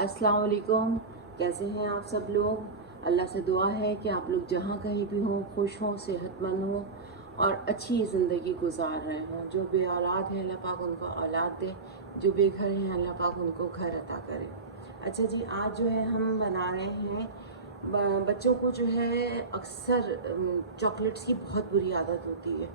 अस्सलाम वालेकुम। कैसे हैं आप सब लोग? अल्लाह से दुआ है कि आप लोग जहाँ कहीं भी हों खुश हों, सेहतमंद हों और अच्छी ज़िंदगी गुजार रहे हों। जो बे औलाद हैं अल्लाह पाक उनको औलाद दे, जो बेघर हैं अल्लाह पाक उनको घर अता करे। अच्छा जी, आज जो है हम बना रहे हैं बच्चों को जो है अक्सर चॉकलेट्स की बहुत बुरी आदत होती है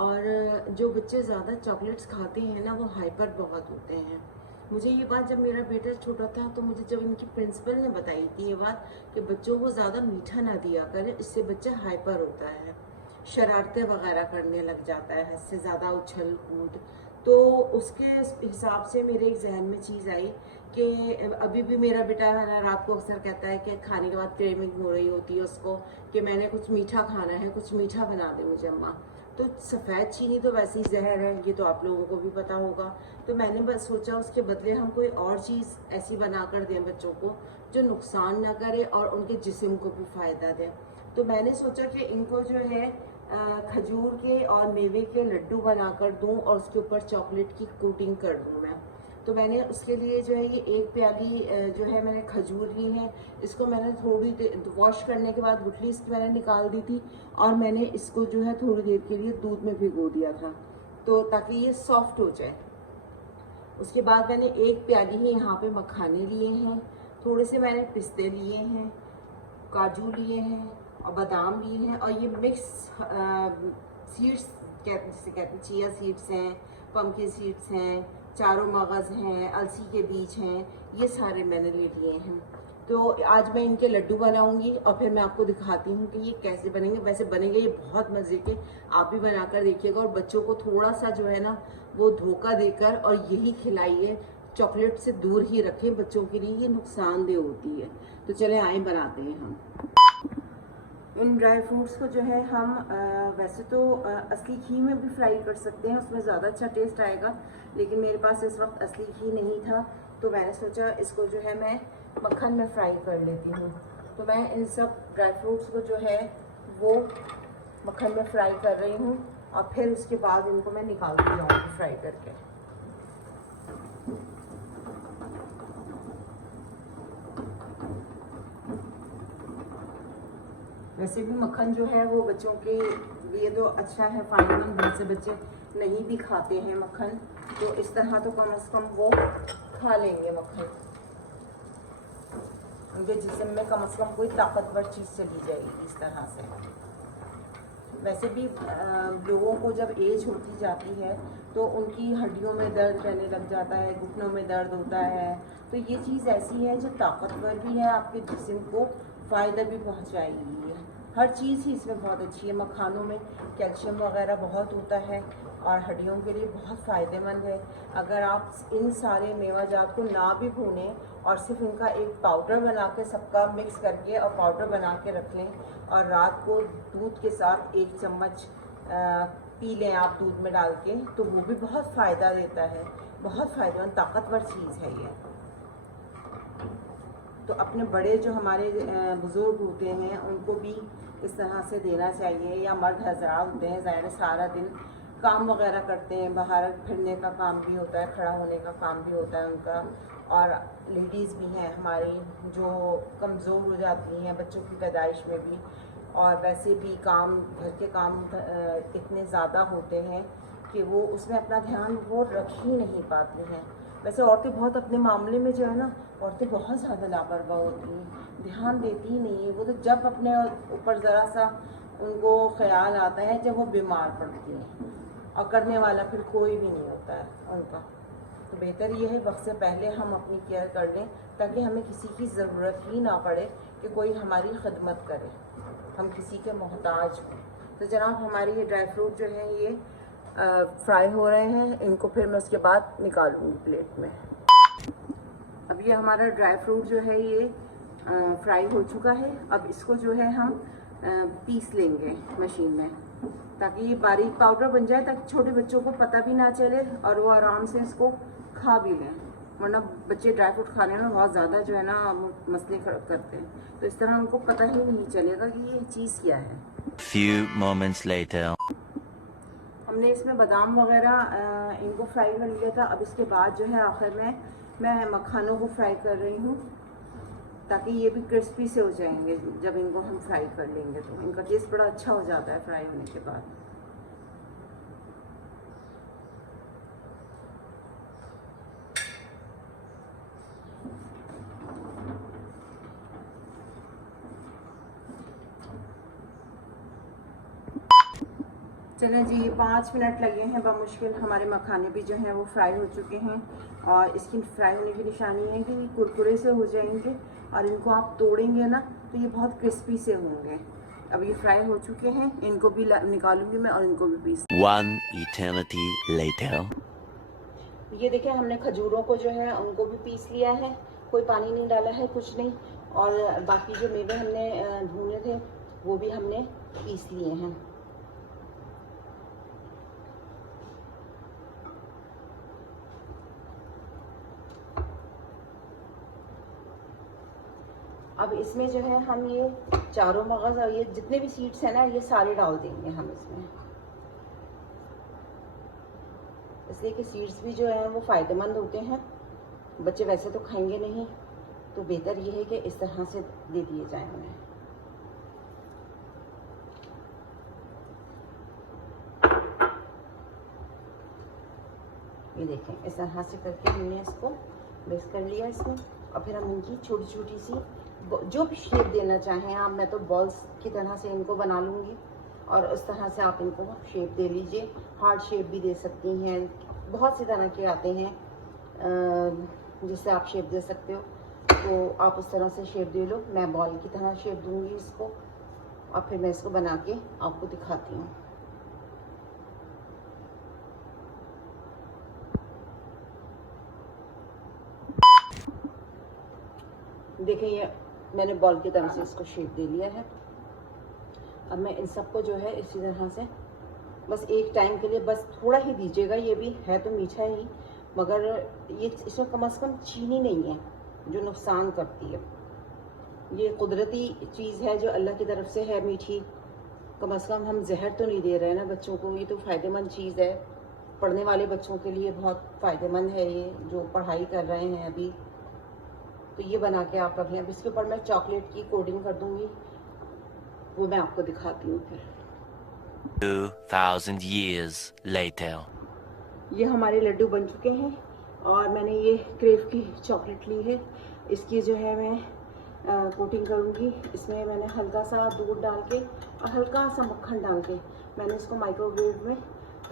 और जो बच्चे ज़्यादा चॉकलेट्स खाते हैं ना वो हाइपर बहुत होते हैं। मुझे ये बात जब मेरा बेटा छोटा था तो मुझे जब इनकी प्रिंसिपल ने बताई थी ये बात कि बच्चों को ज़्यादा मीठा ना दिया करें, इससे बच्चा हाइपर होता है, शरारतें वगैरह करने लग जाता है, हद से ज़्यादा उछल कूद। तो उसके हिसाब से मेरे एक जहन में चीज़ आई कि अभी भी मेरा बेटा रात को अक्सर कहता है कि खाने के बाद क्रेविंग हो रही होती है उसको कि मैंने कुछ मीठा खाना है, कुछ मीठा बना दे मुझे अम्मा। तो सफ़ेद चीनी तो वैसे ही जहर है, ये तो आप लोगों को भी पता होगा। तो मैंने बस सोचा उसके बदले हम कोई और चीज़ ऐसी बना कर दें बच्चों को जो नुकसान ना करे और उनके जिस्म को भी फ़ायदा दे। तो मैंने सोचा कि इनको जो है खजूर के और मेवे के लड्डू बनाकर दूं और उसके ऊपर चॉकलेट की कोटिंग कर दूं मैं। तो मैंने उसके लिए जो है ये एक प्याली जो है मैंने खजूर ली है, इसको मैंने थोड़ी देर वॉश करने के बाद गुठली इसकी मैंने निकाल दी थी और मैंने इसको जो है थोड़ी देर के लिए दूध में भिगो दिया था तो ताकि ये सॉफ्ट हो जाए। उसके बाद मैंने एक प्याली ही यहाँ पे मखाने लिए हैं, थोड़े से मैंने पिस्ते लिए हैं, काजू लिए हैं और बादाम लिए हैं और ये मिक्स सीड्स जिसे कहते हैं, चिया सीड्स हैं, पम्पकिन सीड्स हैं, चारों मगज़ हैं, अलसी के बीज हैं, ये सारे मैंने ले लिए हैं। तो आज मैं इनके लड्डू बनाऊंगी और फिर मैं आपको दिखाती हूँ कि ये कैसे बनेंगे। वैसे बनेंगे ये बहुत मज़े के, आप भी बनाकर देखिएगा और बच्चों को थोड़ा सा जो है ना वो धोखा देकर और यही खिलाइए, चॉकलेट से दूर ही रखें, बच्चों के लिए ये नुकसानदेह होती है। तो चले आए बनाते हैं हम। इन ड्राई फ्रूट्स को जो है हम वैसे तो असली घी में भी फ्राई कर सकते हैं, उसमें ज़्यादा अच्छा टेस्ट आएगा, लेकिन मेरे पास इस वक्त असली घी नहीं था तो मैंने सोचा इसको जो है मैं मक्खन में फ्राई कर लेती हूँ। तो मैं इन सब ड्राई फ्रूट्स को जो है वो मक्खन में फ्राई कर रही हूँ और फिर उसके बाद इनको मैं निकालती जाऊँगी फ्राई करके। वैसे भी मक्खन जो है वो बच्चों के लिए तो अच्छा है, फायदेमंद। बहुत से बच्चे नहीं भी खाते हैं मक्खन, तो इस तरह तो कम से कम वो खा लेंगे मक्खन, उनके जिस्म में कम से कम कोई ताकतवर चीज़ चली जाएगी इस तरह से। वैसे भी लोगों को जब एज होती जाती है तो उनकी हड्डियों में दर्द रहने लग जाता है, घुटनों में दर्द होता है, तो ये चीज़ ऐसी है जो ताकतवर भी है, आपके जिस्म को फ़ायदा भी पहुंचाएगी। हर चीज़ ही इसमें बहुत अच्छी है। मखानों में कैल्शियम वगैरह बहुत होता है और हड्डियों के लिए बहुत फ़ायदेमंद है। अगर आप इन सारे मेवाजात को ना भी भूनें और सिर्फ इनका एक पाउडर बना के सबका मिक्स करके और पाउडर बना के रख लें और रात को दूध के साथ 1 चम्मच पी लें आप दूध में डाल के, तो वो भी बहुत फ़ायदा देता है, बहुत फ़ायदेमंद ताकतवर चीज़ है ये। तो अपने बड़े जो हमारे बुज़ुर्ग होते हैं उनको भी इस तरह से देना चाहिए, या मर्द हज़रात होते हैं ज़ाहिर सारा दिन काम वगैरह करते हैं, बाहर फिरने का काम भी होता है, खड़ा होने का काम भी होता है उनका, और लेडीज़ भी हैं हमारी जो कमज़ोर हो जाती हैं बच्चों की पैदाइश में भी, और वैसे भी काम घर के काम इतने ज़्यादा होते हैं कि वो उसमें अपना ध्यान वो रख ही नहीं पाती हैं। वैसे औरतें बहुत अपने मामले में जो है ना, औरतें बहुत ज़्यादा लापरवाह होती हैं, ध्यान देती ही नहीं है। वो तो जब अपने ऊपर ज़रा सा उनको ख्याल आता है जब वो बीमार पड़ती हैं, और करने वाला फिर कोई भी नहीं होता है उनका। तो बेहतर ये है वक्त से पहले हम अपनी केयर कर लें ताकि हमें किसी की ज़रूरत ही ना पड़े कि कोई हमारी खिदमत करे, हम किसी के मोहताज हों। तो जनाब हमारी ये ड्राई फ्रूट जो है ये फ्राई हो रहे हैं, इनको फिर मैं उसके बाद निकालूंगी प्लेट में। अब ये हमारा ड्राई फ्रूट जो है ये फ्राई हो चुका है। अब इसको जो है हम पीस लेंगे मशीन में ताकि ये बारीक पाउडर बन जाए, ताकि छोटे बच्चों को पता भी ना चले और वो आराम से इसको खा भी लें, वरना बच्चे ड्राई फ्रूट खाने में बहुत ज़्यादा जो है ना मसले करते हैं, तो इस तरह उनको पता ही नहीं चलेगा कि ये चीज़ क्या है। Few moments later. हमने इसमें बादाम वगैरह इनको फ्राई कर लिया था। अब इसके बाद जो है आखिर में मैं मखानों को फ्राई कर रही हूँ ताकि ये भी क्रिस्पी से हो जाएंगे। जब इनको हम फ्राई कर लेंगे तो इनका टेस्ट बड़ा अच्छा हो जाता है फ्राई होने के बाद। चलें जी, 5 मिनट लगे हैं बमुश्किल। हमारे मखाने भी जो हैं वो फ्राई हो चुके हैं और इसकी फ्राई होने की निशानी है कि कुरकुरे से हो जाएंगे और इनको आप तोड़ेंगे ना तो ये बहुत क्रिस्पी से होंगे। अब ये फ्राई हो चुके हैं, इनको भी निकालूंगी मैं और इनको भी पीस। One eternity later. ये देखिए, हमने खजूरों को जो है उनको भी पीस लिया है, कोई पानी नहीं डाला है, कुछ नहीं। और बाकी जो मेवे हमने भूने थे वो भी हमने पीस लिए हैं। अब इसमें जो है हम ये चारों मगज और ये जितने भी सीड्स हैं ना, ये सारे डाल देंगे हम इसमें, इसलिए कि सीड्स भी जो है वो फ़ायदेमंद होते हैं। बच्चे वैसे तो खाएंगे नहीं, तो बेहतर ये है कि इस तरह से दे दिए जाएं उन्हें। ये देखें, इस तरह से करके हमने इसको मिक्स कर लिया इसमें। और फिर हम इनकी छोटी छोटी सी जो भी शेप देना चाहें आप, मैं तो बॉल्स की तरह से इनको बना लूँगी और उस तरह से आप इनको शेप दे लीजिए। हार्ड शेप भी दे सकती हैं, बहुत सी तरह के आते हैं जिससे आप शेप दे सकते हो, तो आप उस तरह से शेप दे लो। मैं बॉल की तरह शेप दूँगी इसको और फिर मैं इसको बना के आपको दिखाती हूँ। देखिए, ये मैंने बॉल की तरह से इसको शेप दे लिया है। अब मैं इन सबको जो है इसी तरह से बस एक टाइम के लिए बस थोड़ा ही दीजिएगा। ये भी है तो मीठा ही, मगर ये इसमें कम से कम चीनी नहीं है जो नुकसान करती है। ये कुदरती चीज़ है जो अल्लाह की तरफ से है, मीठी। कम से कम हम जहर तो नहीं दे रहे हैं ना बच्चों को। ये तो फ़ायदेमंद चीज़ है, पढ़ने वाले बच्चों के लिए बहुत फ़ायदेमंद है ये, जो पढ़ाई कर रहे हैं अभी। तो ये बना के आप रख लें। अब इसके ऊपर मैं चॉकलेट की कोटिंग कर दूंगी, वो मैं आपको दिखाती हूँ फिर। 2000 years later. ये हमारे लड्डू बन चुके हैं और मैंने ये क्रेव की चॉकलेट ली है। इसकी जो है मैं कोटिंग करूँगी। इसमें मैंने हल्का सा दूध डाल के और हल्का सा मक्खन डाल के मैंने इसको माइक्रोवेव में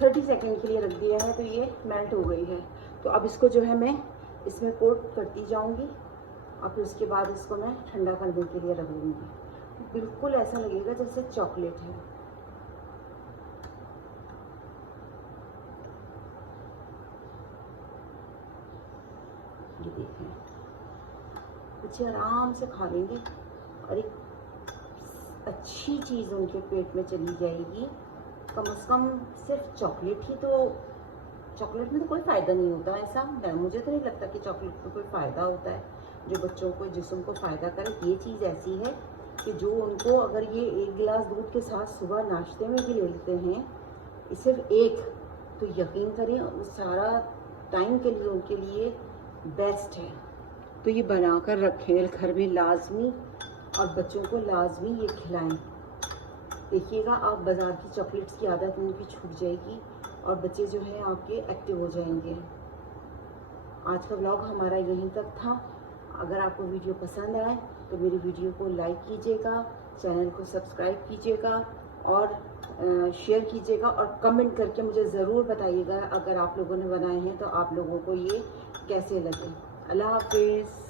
30 सेकंड के लिए रख दिया है, तो ये मेल्ट हो गई है। तो अब इसको जो है मैं इसमें कोट करती जाऊँगी और फिर उसके बाद इसको मैं ठंडा करने के लिए रख लूँगी। बिल्कुल ऐसा लगेगा जैसे चॉकलेट है। ये देखें, बच्चे आराम से खा लेंगे और एक अच्छी चीज़ उनके पेट में चली जाएगी। कम से कम सिर्फ चॉकलेट ही तो, चॉकलेट में तो कोई फ़ायदा नहीं होता ऐसा, मुझे तो नहीं लगता कि चॉकलेट में कोई फ़ायदा होता है जो बच्चों को जिस्म को फ़ायदा करे। ये चीज़ ऐसी है कि जो उनको, अगर ये 1 गिलास दूध के साथ सुबह नाश्ते में भी ले लेते हैं, सिर्फ एक, तो यकीन करें उस सारा टाइम के लिए उनके लिए बेस्ट है। तो ये बनाकर रखें घर में लाजमी और बच्चों को लाजमी ये खिलाएं। देखिएगा, आप बाज़ार की चॉकलेट्स की आदत उनकी छूट जाएगी और बच्चे जो है आपके एक्टिव हो जाएंगे। आज का व्लॉग हमारा यहीं तक था। अगर आपको वीडियो पसंद आए तो मेरी वीडियो को लाइक कीजिएगा, चैनल को सब्सक्राइब कीजिएगा और शेयर कीजिएगा और कमेंट करके मुझे ज़रूर बताइएगा अगर आप लोगों ने बनाए हैं तो आप लोगों को ये कैसे लगे। अल्लाह हाफिज़।